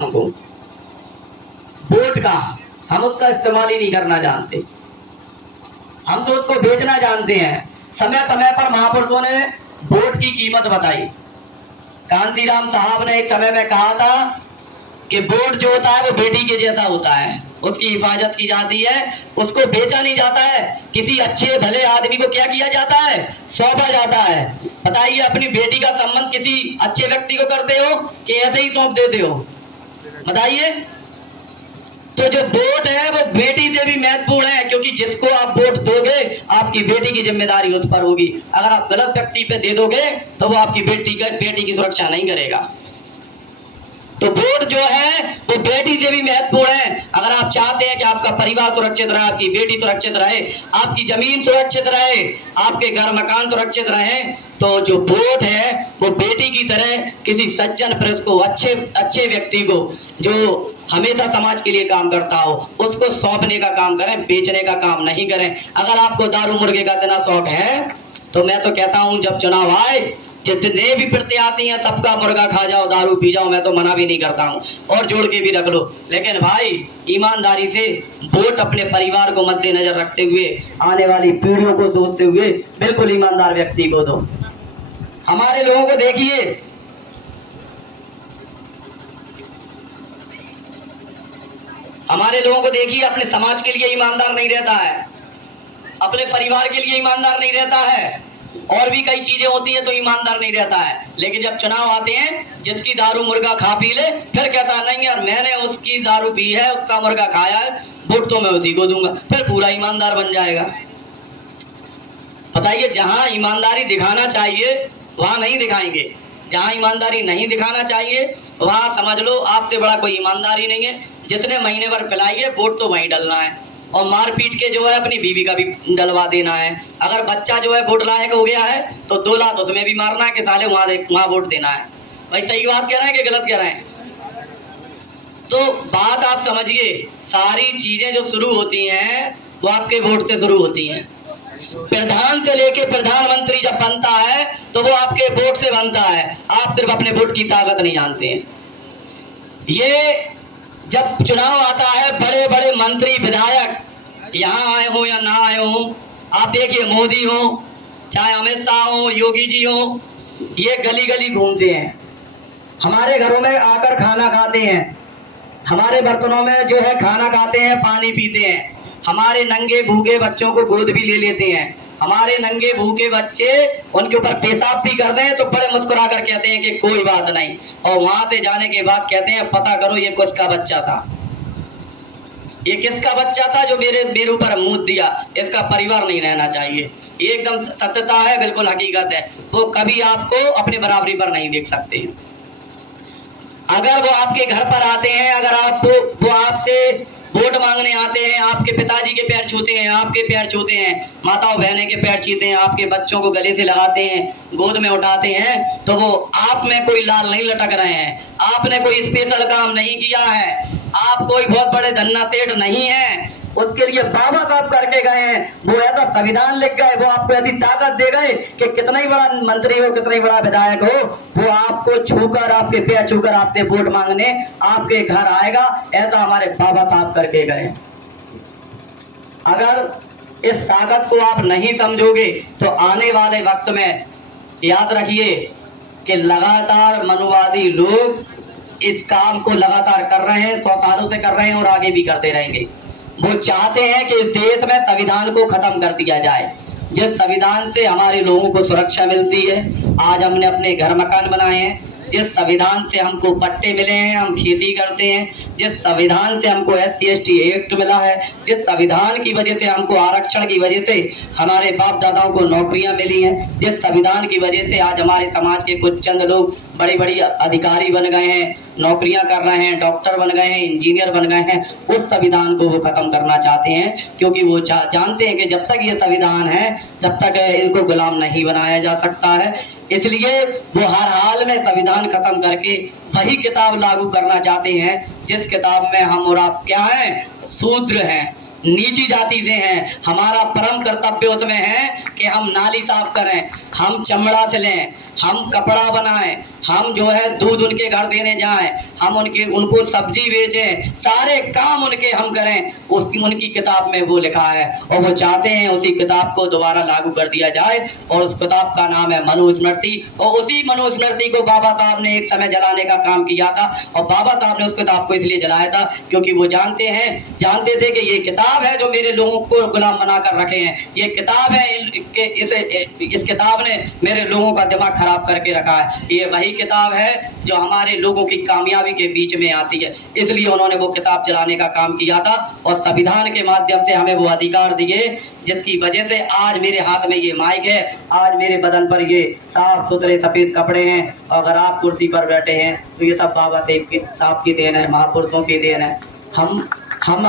हमको वोट का, हम उसका इस्तेमाल ही नहीं करना जानते। हम तो उसको बेचना जानते हैं। समय समय पर महापुरुषों ने वोट की कीमत बताई। कांसीराम साहब ने एक समय में कहा था कि वोट जो होता है वो बेटी के जैसा होता है, उसकी हिफाजत की जाती है, उसको बेचा नहीं जाता है। किसी अच्छे भले आदमी को क्या किया जाता है? सौंपा जाता है। बताइए, अपनी बेटी का संबंध किसी अच्छे व्यक्ति को करते हो कि ऐसे ही सौंप देते हो? बताइए। तो जो वोट है वो बेटी से भी महत्वपूर्ण है, क्योंकि जिसको आप वोट दोगे आपकी बेटी की जिम्मेदारी उस पर होगी। अगर आप गलत व्यक्ति पे दे दोगे तो वो आपकी बेटी की सुरक्षा नहीं करेगा। तो वोट जो है वो बेटी से भी महत्वपूर्ण है। अगर आप चाहते हैं कि आपका परिवार सुरक्षित रहे, आपकी बेटी सुरक्षित रहे, आपकी जमीन सुरक्षित रहे, आपके घर मकान सुरक्षित रहे, तो जो वोट है वो बेटी की तरह किसी सज्जन पुरुष को, अच्छे व्यक्ति को, जो हमेशा समाज के लिए काम करता हो, उसको सौंपने का काम करें, बेचने का काम नहीं करें। अगर आपको दारू मुर्गे का इतना शौक है तो मैं तो कहता हूं जब चुनाव आए, जितने भी प्रत्याशी हैं सबका मुर्गा खा जाओ, दारू पी जाओ, मैं तो मना भी नहीं करता हूं, और जोड़ के भी रख लो। लेकिन भाई ईमानदारी से वोट अपने परिवार को मद्देनजर रखते हुए, आने वाली पीढ़ियों को सोचते हुए बिल्कुल ईमानदार व्यक्ति को दो। हमारे लोगों को देखिए, अपने समाज के लिए ईमानदार नहीं रहता है, अपने परिवार के लिए ईमानदार नहीं रहता है, और भी कई चीजें होती है तो ईमानदार नहीं रहता है। लेकिन जब चुनाव आते हैं, जिसकी दारू मुर्गा खा पी ले, फिर कहता नहीं यार मैंने उसकी दारू पी है, उसका मुर्गा खाया है, वोट तो मैं उसी को दूंगा, फिर पूरा ईमानदार बन जाएगा। बताइए, जहां ईमानदारी दिखाना चाहिए वहां नहीं दिखाएंगे, जहां ईमानदारी नहीं दिखाना चाहिए वहां समझ लो आपसे बड़ा कोई ईमानदारी नहीं है। जितने महीने भर पिलाइए, वोट तो वहीं डलना है, और मार पीट के जो है अपनी बीवी का भी डलवा देना है। अगर बच्चा जो है वोट लायक हो गया है तो 2 लाख उसमें भी मारना है कि साले वहां वोट देना है। भाई सही बात कह रहे हैं कि गलत कह रहे हैं? तो बात आप समझिए, सारी चीजें जो शुरू होती हैं वो आपके वोट से शुरू होती हैं। प्रधान से लेके प्रधानमंत्री जब बनता है तो वो आपके वोट से बनता है। आप सिर्फ अपने वोट की ताकत नहीं जानते हैं। ये जब चुनाव आता है, बड़े बड़े मंत्री विधायक यहाँ आए हो या ना आए हो, आप देखिए मोदी हो, चाहे अमित शाह हो, योगी जी हो, ये गली गली घूमते हैं, हमारे घरों में आकर खाना खाते हैं, हमारे बर्तनों में जो है खाना खाते हैं, पानी पीते हैं, हमारे नंगे भूखे बच्चों को गोद भी ले लेते हैं। हमारे नंगे भूखे बच्चे उनके ऊपर पेशाब भी कर दें तो बड़े मुस्कुरा कर कहते हैं कि कोई बात नहीं, और वहां से जाने के बाद कहते हैं पता करो ये किसका बच्चा था, ये किसका बच्चा था जो मेरे ऊपर मुंह दिया, इसका परिवार नहीं रहना चाहिए। ये एकदम सत्यता है, बिल्कुल हकीकत है। वो कभी आपको अपने बराबरी पर नहीं देख सकते। अगर वो आपके घर पर आते हैं, अगर वो आपसे वोट मांगने आते हैं, आपके पिताजी के पैर छूते हैं, आपके पैर छूते हैं, माताओं बहने के पैर छूते हैं, आपके बच्चों को गले से लगाते हैं, गोद में उठाते हैं, तो वो आप में कोई लाल नहीं लटक रहे हैं, आपने कोई स्पेशल काम नहीं किया है, आप कोई बहुत बड़े धन्ना सेठ नहीं है, उसके लिए बाबा साहब करके गए हैं, वो ऐसा संविधान लिख गए, वो आपको ऐसी ताकत दे गए कि कितना ही बड़ा मंत्री हो, कितना ही बड़ा विधायक हो, वो आपको छूकर, आपके पैर छूकर आपसे वोट मांगने आपके घर आएगा। ऐसा हमारे बाबा साहब करके गए। अगर इस ताकत को आप नहीं समझोगे तो आने वाले वक्त में याद रखिए कि लगातार मनुवादी लोग इस काम को लगातार कर रहे हैं, 100 सालों से कर रहे हैं और आगे भी करते रहेंगे। वो चाहते हैं कि इस देश में संविधान को खत्म कर दिया जाए, जिस संविधान से हमारे लोगों को सुरक्षा मिलती है। आज हमने अपने घर मकान बनाए हैं, जिस संविधान से हमको पट्टे मिले हैं, हम खेती करते हैं, जिस संविधान से हमको SC/ST एक्ट मिला है, जिस संविधान की वजह से हमको आरक्षण की वजह से हमारे बाप दादाओं को नौकरियां मिली हैं, जिस संविधान की वजह से आज हमारे समाज के कुछ चंद लोग बड़ी बड़ी अधिकारी बन गए हैं, नौकरियां कर रहे हैं, डॉक्टर बन गए हैं, इंजीनियर बन गए हैं, उस संविधान को वो खत्म करना चाहते हैं, क्योंकि वो जानते हैं कि जब तक ये संविधान है जब तक इनको गुलाम नहीं बनाया जा सकता है। इसलिए वो हर हाल में संविधान खत्म करके वही किताब लागू करना चाहते हैं जिस किताब में हम और आप क्या हैं, शूद्र हैं, नीची जाति से हैं। हमारा परम कर्तव्य उसमें है कि हम नाली साफ करें, हम चमड़ा से लें, हम कपड़ा बनाएं, हम जो है दूध उनके घर देने जाएं, हम उनको सब्जी बेचें, सारे काम उनके हम करें, उसकी उनकी किताब में वो लिखा है। और वो चाहते हैं उसी किताब को दोबारा लागू कर दिया जाए, और उस किताब का नाम है मनुस्मृति। और उसी मनुस्मृति को बाबा साहब ने एक समय जलाने का काम किया था। और बाबा साहब ने उस किताब को इसलिए जलाया था क्योंकि वो जानते थे कि ये किताब है जो मेरे लोगों को गुलाम बनाकर रखे हैं, ये किताब है इस किताब ने मेरे लोगों का दिमाग खराब करके रखा है। ये वही किताब है जो हमारे लोगों की कामयाबी के बीच में आती है, इसलिए उन्होंने वो किताब जलाने का काम किया था। और संविधान के माध्यम से हमें वो अधिकार दिए, जिसकी वजह से आज मेरे हाथ में ये माइक है, आज मेरे बदन पर ये साफ सुथरे सफेद कपड़े हैं। अगर आप कुर्सी पर बैठे हैं तो ये सब बाबा साहब की देन है, महापुरुषों की देन है। हम